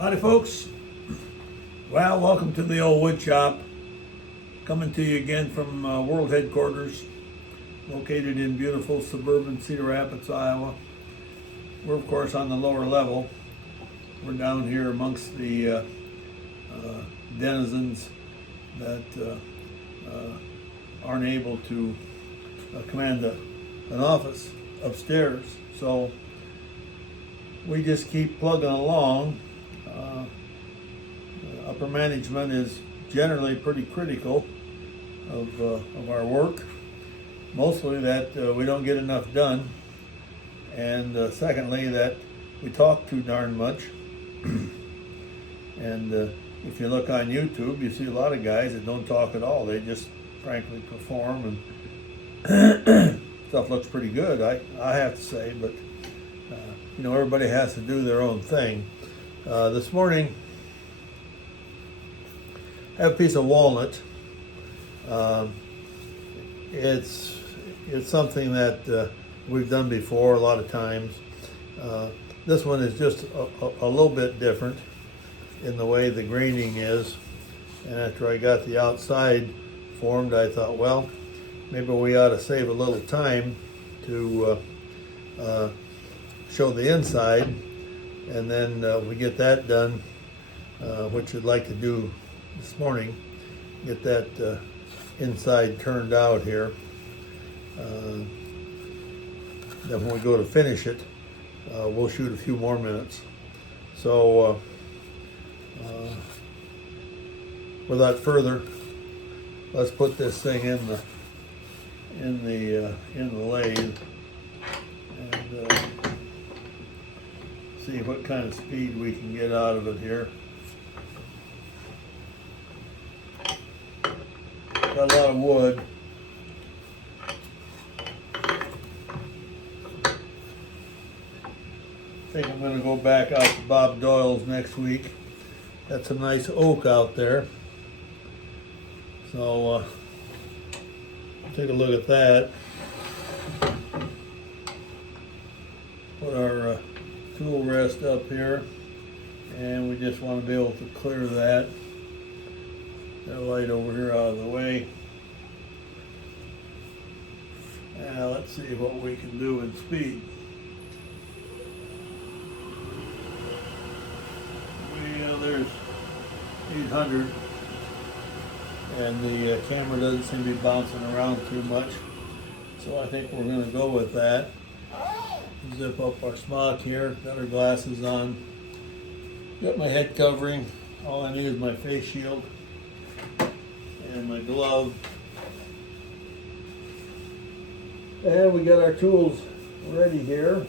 Howdy folks. Well, welcome to the old wood shop. Coming to you again from world headquarters, located in beautiful suburban Cedar Rapids, Iowa. We're of course on the lower level. We're down here amongst the denizens that aren't able to command an office upstairs. So we just keep plugging along. Upper management is generally pretty critical of our work. Mostly that we don't get enough done, and secondly that we talk too darn much. And if you look on YouTube, you see a lot of guys that don't talk at all. They just frankly perform, and stuff looks pretty good, I have to say, but you know, everybody has to do their own thing. This morning I have a piece of walnut. It's something that we've done before a lot of times. This one is just a little bit different in the way the graining is. And after I got the outside formed, I thought, well, maybe we ought to save a little time to show the inside, and then we get that done, which I'd like to do this morning. Get that inside turned out here. Then when we go to finish it, we'll shoot a few more minutes. So without further, let's put this thing in the lathe and see what kind of speed we can get out of it here. Got a lot of wood. I think I'm going to go back out to Bob Doyle's next week. That's a nice oak out there. So take a look at that. Put our tool rest up here, and we just want to be able to clear that light over here out of the way. Now let's see what we can do in speed. Well, there's 800, and the camera doesn't seem to be bouncing around too much, so I think we're going to go with that. Zip up our smock here, got our glasses on, got my head covering. All I need is my face shield and my glove. And we got our tools ready here.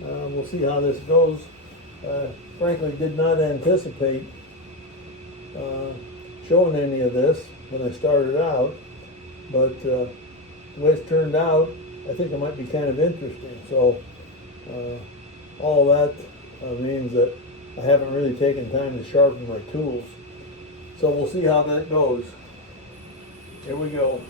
We'll see how this goes. Frankly, did not anticipate showing any of this when I started out, but the way it's turned out, I think it might be kind of interesting. So all that means that I haven't really taken time to sharpen my tools. So we'll see how that goes. Here we go.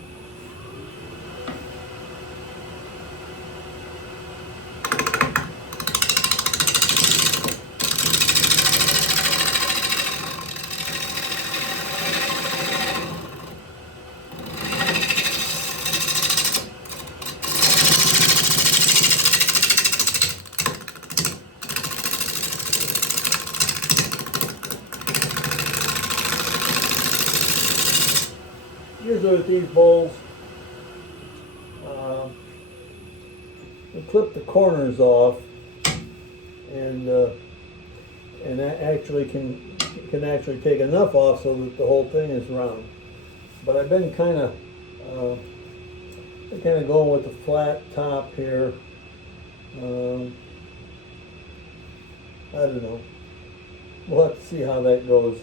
Usually with these bowls, we clip the corners off, and actually can actually take enough off so that the whole thing is round. But I've been kind of going with the flat top here. I don't know. We'll have to see how that goes.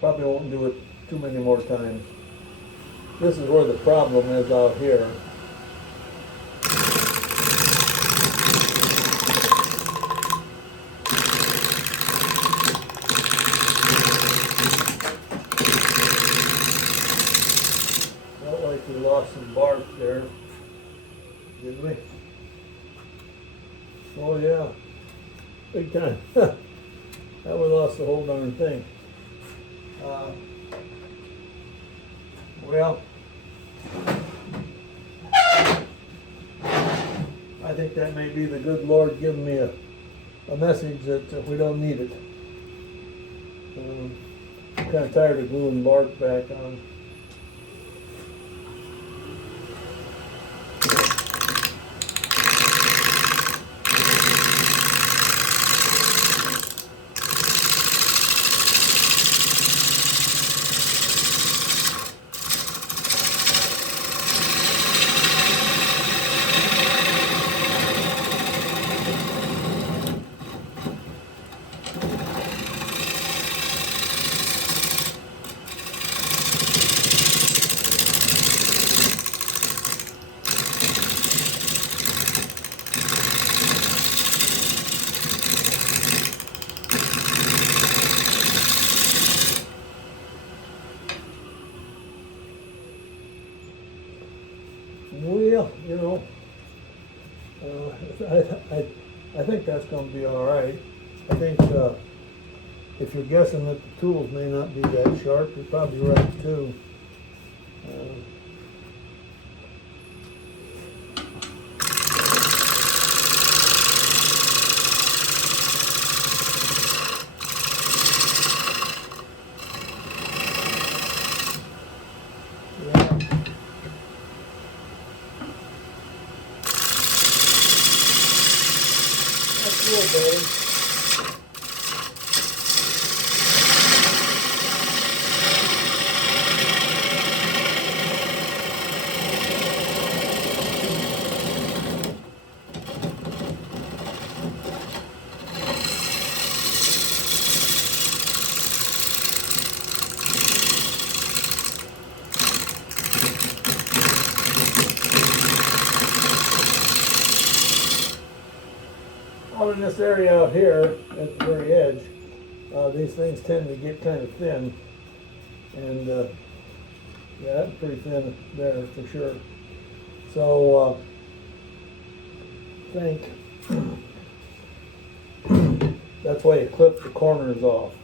Probably won't do it too many more times. This is where the problem is out here. Felt like we lost some bark there, did we? Oh yeah, big time. That we lost the whole darn thing. Well, I think that may be the good Lord giving me a message that we don't need it. I'm kind of tired of gluing bark back on. Well, you know, I think that's going to be all right. I think if you're guessing that the tools may not be that sharp, you're probably right too. In this area out here at the very edge, these things tend to get kind of thin, and yeah, that's pretty thin there for sure. So I think that's why you clip the corners off.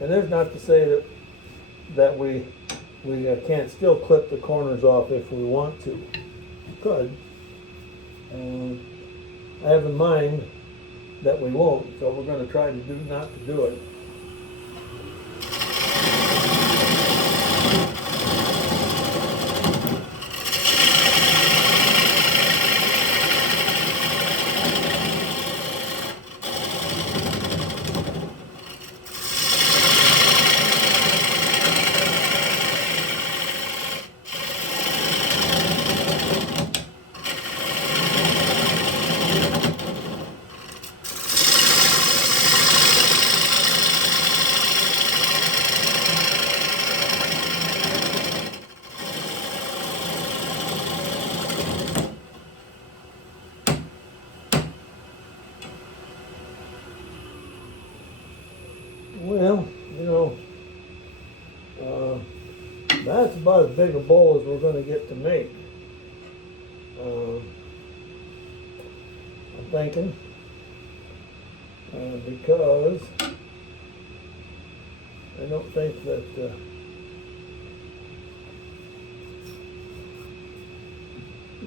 And there's not to say that we can't still clip the corners off if we want to. We could. I have in mind that we won't, so we're going to try to not to do it. Well, you know, that's about as big a bowl as we're going to get to make. I'm thinking, because I don't think that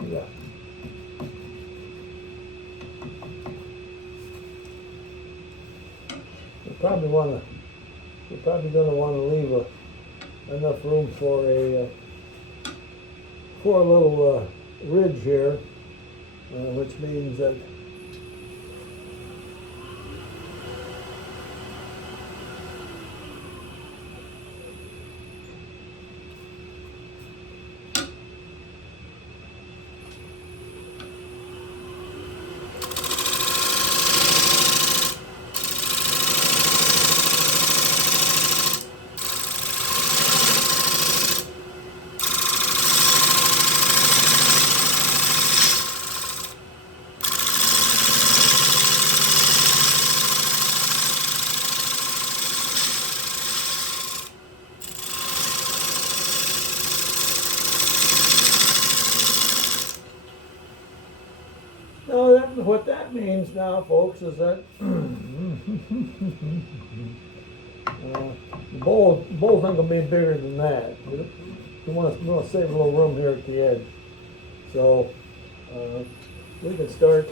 yeah. We're probably going to want to leave enough room for a little ridge here, which means that what that means now, folks, is that the bowl's not going to be bigger than that. We want to save a little room here at the edge. So we can start.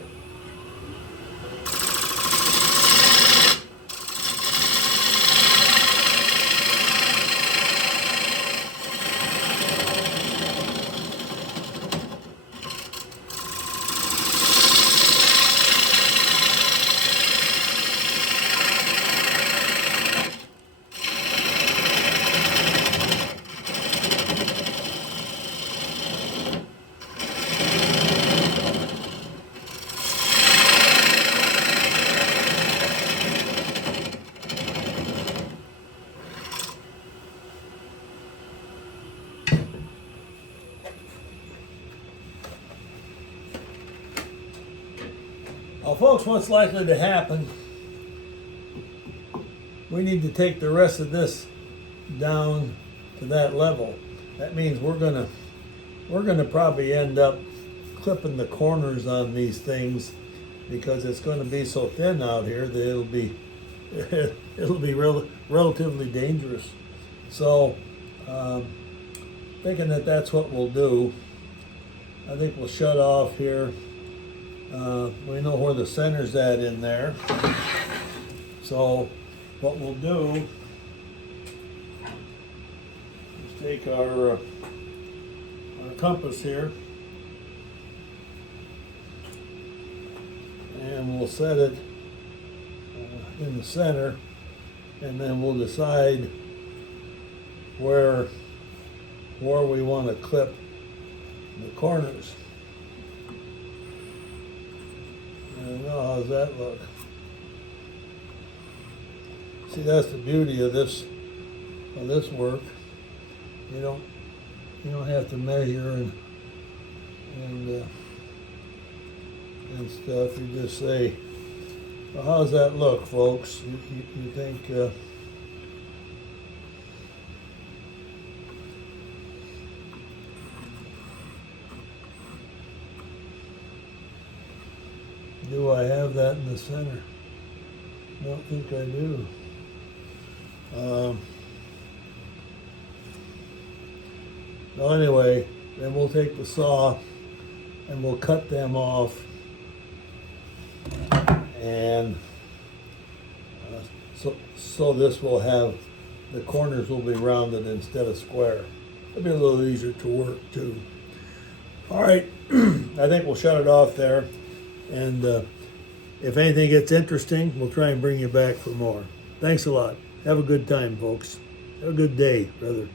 Well, folks, what's likely to happen, we need to take the rest of this down to that level. That means we're gonna probably end up clipping the corners on these things because it's going to be so thin out here that it'll be relatively dangerous. So thinking that that's what we'll do, I think we'll shut off here. We know where the center's at in there. So what we'll do is take our compass here and we'll set it in the center, and then we'll decide where we want to clip the corners. How's that look? See, that's the beauty of this work. You don't have to measure and stuff. You just say, well, how's that look, folks? You think do I have that in the center? I don't think I do. Well, anyway, then we'll take the saw and we'll cut them off, and so this will have, the corners will be rounded instead of square. It'll be a little easier to work too. All right, I think we'll shut it off there. And if anything gets interesting, we'll try and bring you back for more. Thanks a lot. Have a good time, folks. Have a good day, brother.